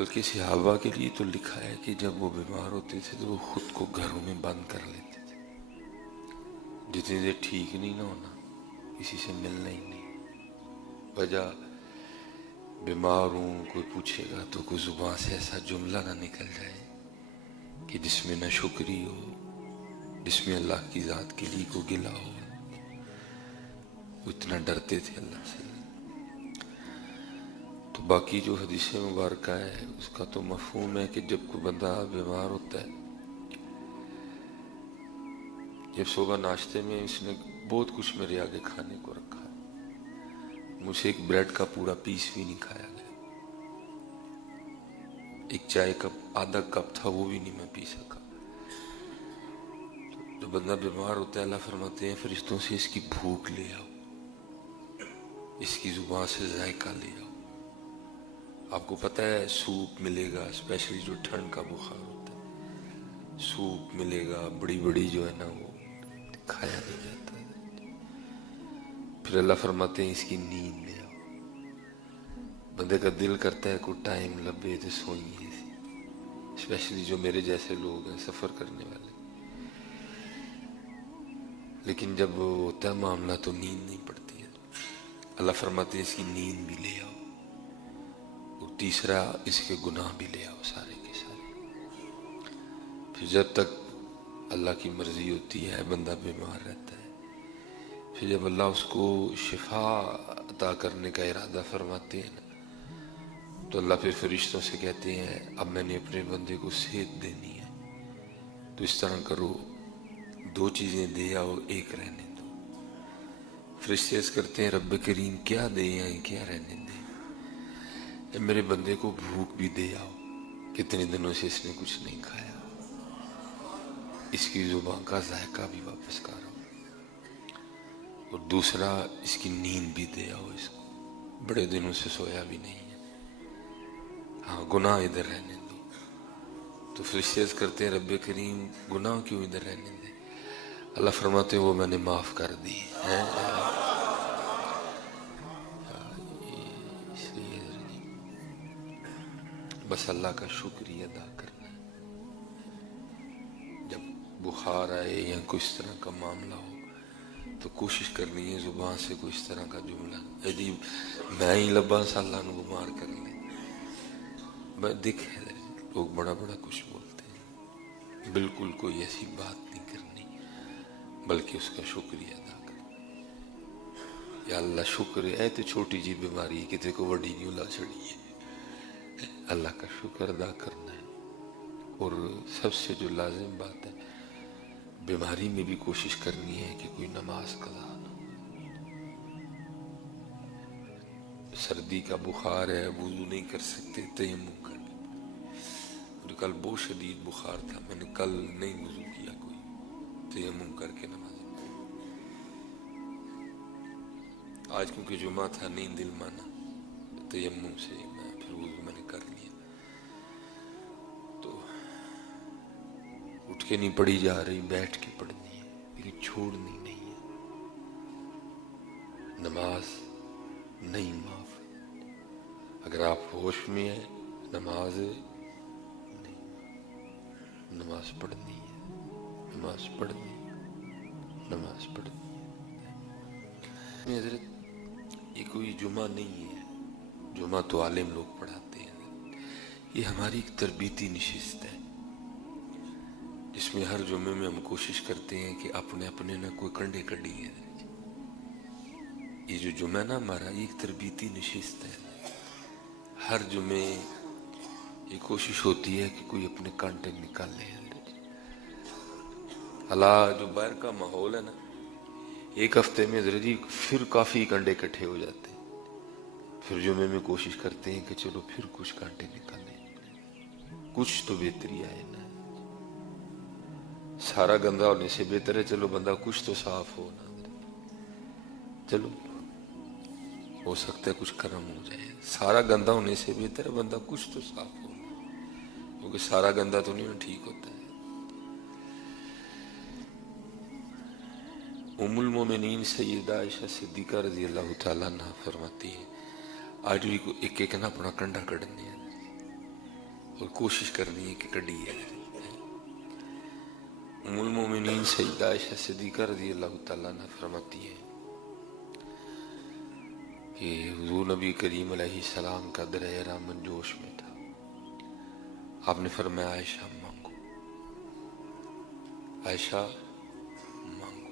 بلکہ صحابہ کے لیے تو لکھا ہے کہ جب وہ بیمار ہوتے تھے تو وہ خود کو گھروں میں بند کر لیتے تھے، جتنی دیر ٹھیک نہیں نہ ہونا کسی سے ملنا ہی نہیں۔ وجہ بیمار ہوں، کوئی پوچھے گا تو کوئی زبان سے ایسا جملہ نہ نکل جائے کہ جس میں نہ شکری ہو، جس میں اللہ کی ذات کے لیے کو گلا ہو۔ وہ اتنا ڈرتے تھے اللہ سے۔ تو باقی جو حدیث مبارکہ ہے اس کا تو مفہوم ہے کہ جب کوئی بندہ بیمار ہوتا ہے، جب صبح ناشتے میں اس نے بہت کچھ میرے آگے کھانے کو رکھا، مجھ سے ایک بریڈ کا پورا پیس بھی نہیں کھایا گیا، ایک چائے کا آدھا کپ تھا وہ بھی نہیں میں پی سکا۔ جو بندہ بیمار ہوتا ہے اللہ فرماتے ہیں فرشتوں سے اس کی بھوک لے آؤ، اس کی زبان سے ذائقہ لے آؤ۔ آپ کو پتہ ہے سوپ ملے گا، اسپیشلی جو ٹھنڈ کا بخار ہوتا ہے، سوپ ملے گا، بڑی بڑی جو ہے نا وہ کھایا نہیں جاتا ہے۔ پھر اللہ فرماتے ہیں اس کی نیند لے آؤ۔ بندے کا دل کرتا ہے کوئی ٹائم لبے تو سوئیے، اسپیشلی جو میرے جیسے لوگ ہیں سفر کرنے والے، لیکن جب وہ ہوتا ہے معاملہ تو نیند نہیں پڑتی ہے۔ اللہ فرماتے ہیں اس کی نیند بھی لے آؤ، اور تیسرا اس کے گناہ بھی لے آؤ سارے کے سارے۔ پھر جب تک اللہ کی مرضی ہوتی ہے بندہ بیمار رہتا ہے، پھر جب اللہ اس کو شفا عطا کرنے کا ارادہ فرماتے ہیں نا، تو اللہ پھر فرشتوں سے کہتے ہیں اب میں نے اپنے بندے کو صحت دینی ہے، تو اس طرح کرو، دو چیزیں دے آؤ ایک رہنے دو۔ فرشتے عرض کرتے ہیں رب کریم کیا دے آئیں کیا رہنے دیں؟ اے میرے بندے کو بھوک بھی دے آؤ، کتنے دنوں سے اس نے کچھ نہیں کھایا، اس کی زبان کا ذائقہ بھی واپس کرو، اور دوسرا اس کی نیند بھی دے آؤ، اس کو بڑے دنوں سے سویا بھی نہیں ہے، ہاں گناہ ادھر رہنے دو۔ تو فرشتے عرض کرتے ہیں رب کریم گناہ کیوں ادھر رہنے دیں؟ اللہ فرماتے ہیں وہ میں نے معاف کر دی ہے، اس لیے ادھر نہیں، بس اللہ کا شکریہ ادا کرنا ہے۔ جب بخار آئے یا کوئی اس طرح کا معاملہ ہو تو کوشش کرنی ہے زبان سے کوئی اس طرح کا جملہ عجیب میں ہی لبا سا اللہ نو بیمار کر لیں، میں دکھ ہے لوگ بڑا بڑا کچھ بولتے ہیں، بالکل کوئی ایسی بات نہیں کرنی، بلکہ اس کا شکریہ ادا کرنا۔ یا اللہ شکر ہے تو چھوٹی جی بیماری ہے کسی کو وڈی نہیں الا چڑی ہے، اللہ کا شکر ادا کرنا ہے۔ اور سب سے جو لازم بات ہے بیماری میں بھی کوشش کرنی ہے کہ کوئی نماز قضا نہ ہو۔ سردی کا بخار ہے وضو نہیں کر سکتے تیمم کر کے، مجھے کل بہت شدید بخار تھا، میں نے کل نہیں وضو کیا، کوئی تیمم کر کے نماز۔ آج کیونکہ جمعہ تھا نہیں دل مانا، تیمم سے میں پھر وضو میں نے کر لیا، تو اٹھ کے نہیں پڑھی جا رہی، بیٹھ کے پڑھنی ہے، لیکن چھوڑنی نہیں ہے۔ نماز نہیں معاف، اگر آپ ہوش میں ہیں نماز نہیں، نماز پڑھنی ہے، نماز پڑھنی ہے، نماز پڑھنی ہے۔ حضرت یہ کوئی جمعہ نہیں ہے، جمعہ تو عالم لوگ پڑھاتے ہیں، یہ ہماری ایک تربیتی نشست ہے جس میں ہر جمعے میں ہم کوشش کرتے ہیں کہ اپنے اپنے نہ کوئی کنڈے کڈی ہیں۔ یہ جو جمعہ نا ہمارا یہ ایک تربیتی نشست ہے، ہر جمعے یہ کوشش ہوتی ہے کہ کوئی اپنے کانٹے نکال لے۔ اللہ جو باہر کا ماحول ہے نا، ایک ہفتے میں ضروری پھر کافی کنڈے اکٹھے ہو جاتے ہیں، پھر جمعے میں کوشش کرتے ہیں کہ چلو پھر کچھ کانٹے نکالیں، کچھ تو بہتری آئے نا، سارا گندہ ہونے سے بہتر ہے چلو بندہ کچھ تو صاف ہو نا، چلو ہو سکتا ہے کچھ کرم ہو جائے، سارا گندہ ہونے سے بہتر ہے بندہ کچھ تو صاف ہو، کیونکہ سارا گندہ تو نہیں ٹھیک ہوتا ہے۔ ام المومنین سیدہ عائشہ صدیقہ رضی اللہ تعالیٰ عنہ فرماتی ہے آج بھی کو ایک ایک نا اپنا کنڈا کڑنے ہیں، اور کوشش کرنی ہے کہ کڈی ہے۔ ام المومنین سیدہ عائشہ صدیقہ رضی اللہ تعالیٰ عنہ فرماتی ہیں کہ حضور نبی کریم علیہ السلام کا درہ رامن جوش میں تھا، آپ نے فرمایا عائشہ مانگو، عائشہ مانگو،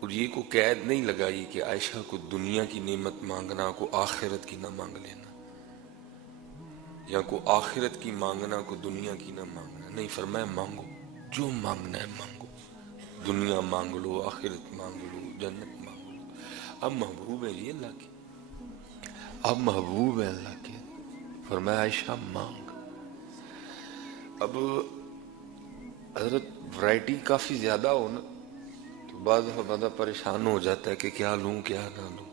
اور یہ کو قید نہیں لگائی کہ عائشہ کو دنیا کی نعمت مانگنا کو آخرت کی نہ مانگ لینا، یا کو آخرت کی مانگنا کو دنیا کی نہ مانگنا، نہیں، فرمایا مانگو، جو مانگنا ہے مانگو، دنیا مانگ لو، آخرت مانگ لو، جنت مانگ لو، اب محبوب ہے جی اللہ کی، اب محبوب ہے اللہ کے، فرمایا عائشہ مانگ۔ اب حضرت ورائٹی کافی زیادہ ہو نا تو بعض بندہ پریشان ہو جاتا ہے کہ کیا لوں کیا نہ لوں۔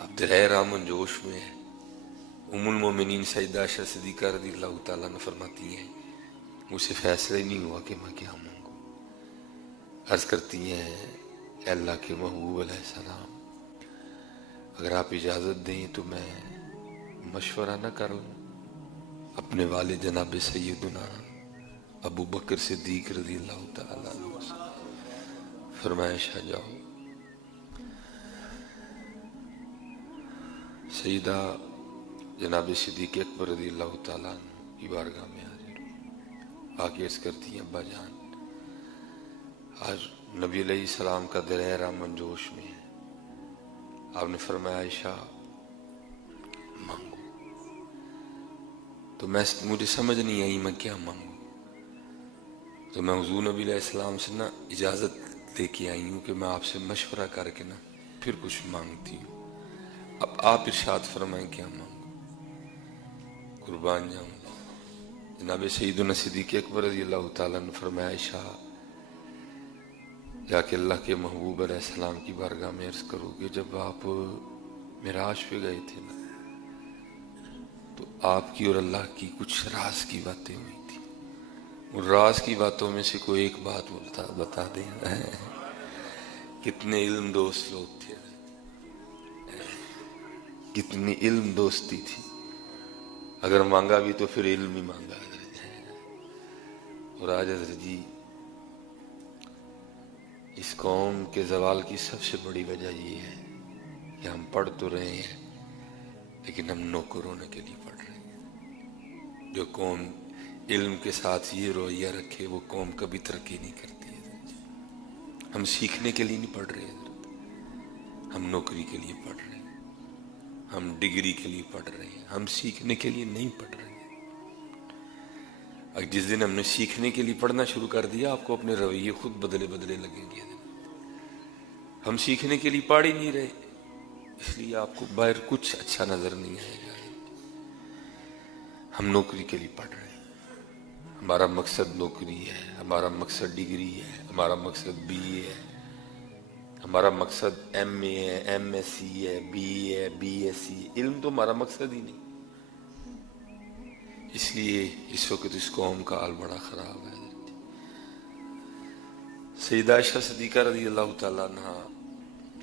اب درہ رامن جوش میں ہے، ام المومنین سیدہ عائشہ صدیقہ رضی اللہ تعالیٰ عنہ فرماتی ہیں مجھ سے فیصلہ ہی نہیں ہوا کہ میں کیا مانگوں۔ عرض کرتی ہیں اے اللہ کے محبوب علیہ السلام، اگر آپ اجازت دیں تو میں مشورہ نہ کر لوں اپنے والد جناب سیدنا ابو بکر صدیق رضی اللہ تعالیٰ عنہ سے۔ فرمایا شاہ جاؤ، سیدہ جناب صدیق اکبر رضی اللہ تعالیٰ عنہ کی بارگاہ میں حاضر آگے عرض کرتی ہیں ابا جان، آج نبی علیہ السلام کا درہ رامن جوش میں ہے، آپ نے فرمایا عائشہ مانگو، تو مجھے سمجھ نہیں آئی میں کیا مانگوں، تو میں حضور نبی علیہ السلام سے نا اجازت لے کے آئی ہوں کہ میں آپ سے مشورہ کر کے نا پھر کچھ مانگتی ہوں، اب آپ ارشاد فرمائیں کیا مانگوں۔ قربان جاؤں، جناب سیدنا صدیق اکبر رضی اللہ تعالیٰ نے فرمایا عائشہ جا کے اللہ کے محبوب علیہ السلام کی بارگاہ میں عرض کرو کہ جب آپ معراج پہ گئے تھے نا تو آپ کی اور اللہ کی کچھ راز کی باتیں ہوئی تھی، اور راز کی باتوں میں سے کوئی ایک بات بتا دیں، کتنے علم دوست لوگ تھے، کتنی علم دوستی تھی، اگر مانگا بھی تو پھر علم ہی مانگا۔ اور آج حضرت جی اس قوم کے زوال کی سب سے بڑی وجہ یہ ہے کہ ہم پڑھ تو رہے ہیں لیکن ہم نوکر ہونے کے لیے پڑھ رہے ہیں۔ جو قوم علم کے ساتھ یہ رویہ رکھے وہ قوم کبھی ترقی نہیں کرتی ہے۔ ہم سیکھنے کے لیے نہیں پڑھ رہے ہیں، ہم نوکری کے لیے پڑھ رہے ہیں، ہم ڈگری کے لیے پڑھ رہے ہیں، ہم سیکھنے کے لیے نہیں پڑھ رہے ہیں۔ اب جس دن ہم نے سیکھنے کے لیے پڑھنا شروع کر دیا آپ کو اپنے رویے خود بدلے لگیں گے۔ ہم سیکھنے کے لیے پڑھ ہی نہیں رہے اس لیے آپ کو باہر کچھ اچھا نظر نہیں آئے گا۔ ہم نوکری کے لیے پڑھ رہے ہیں، ہمارا مقصد نوکری ہے، ہمارا مقصد ڈگری ہے، ہمارا مقصد بی اے ہے، ہمارا مقصد ایم اے ہے، ایم ایس سی ہے، بی اے ہے، بی ایس سی۔ علم تو ہمارا مقصد ہی نہیں، اس لیے اس وقت اس قوم کا حال بڑا خراب ہے۔ سیدہ عائشہ صدیقہ رضی اللہ تعالیٰ عنہ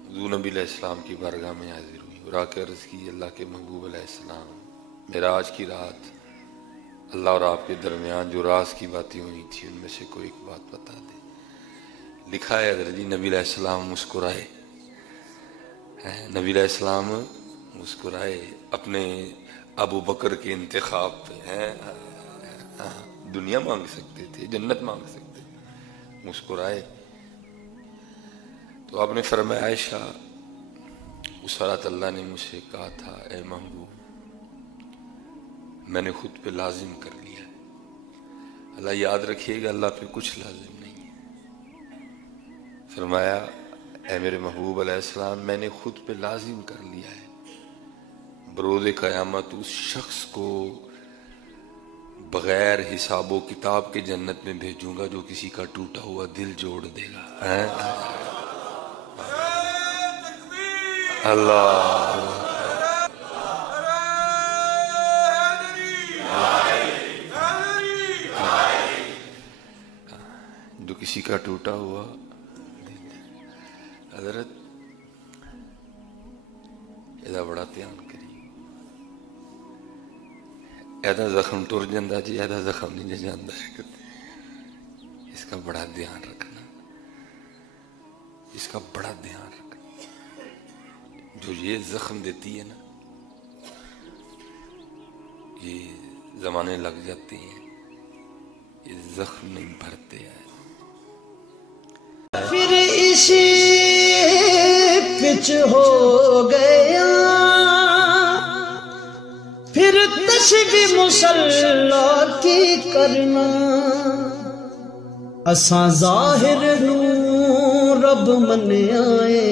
حضور نبی علیہ السلام کی بارگاہ میں حاضر ہوئی اور آ کے عرض کی اللہ کے محبوب علیہ السلام، معراج کی رات اللہ اور آپ کے درمیان جو راز کی باتیں ہوئی تھی ان میں سے کوئی ایک بات بتا دے۔ لکھا ہے حضرت جی نبی علیہ السلام مسکرائے، نبی علیہ السلام مسکرائے اپنے ابو بکر کے انتخاب پہ، دنیا مانگ سکتے تھے، جنت مانگ سکتے تھے، مسکرائے۔ تو آپ نے فرمایا عائشہ اس رات اللہ نے مجھ سے کہا تھا اے محبوب میں نے خود پہ لازم کر لیا ہے۔ اللہ یاد رکھیے گا اللہ پہ کچھ لازم نہیں ہے۔ فرمایا اے میرے محبوب علیہ السلام میں نے خود پہ لازم کر لیا ہے بروز قیامت اس شخص کو بغیر حساب و کتاب کے جنت میں بھیجوں گا جو کسی کا ٹوٹا ہوا دل جوڑ دے گا۔ اللہ جو کسی کا ٹوٹا ہوا حضرت یہ بڑا دھیان کری۔ ایدا زخم ٹر جاندہ جی، ایدا زخم نہیں جاندہ ہے. اس کا بڑا دھیان رکھنا، اس کا بڑا دھیان رکھنا. جو یہ زخم دیتی ہے نا، یہ زمانے لگ جاتی ہیں، یہ زخم نہیں بھرتے ہیں. پھر اسی پچ ہو گیا، پھر تشبیہ مصلی کی کرنا. اساں ظاہر نوں رب منیائے،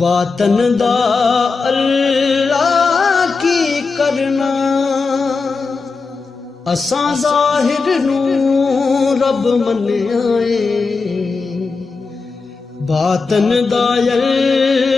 باطن دا اللہ کی کرنا. اساں ظاہر نوں رب منیائے، باطن دا اللہ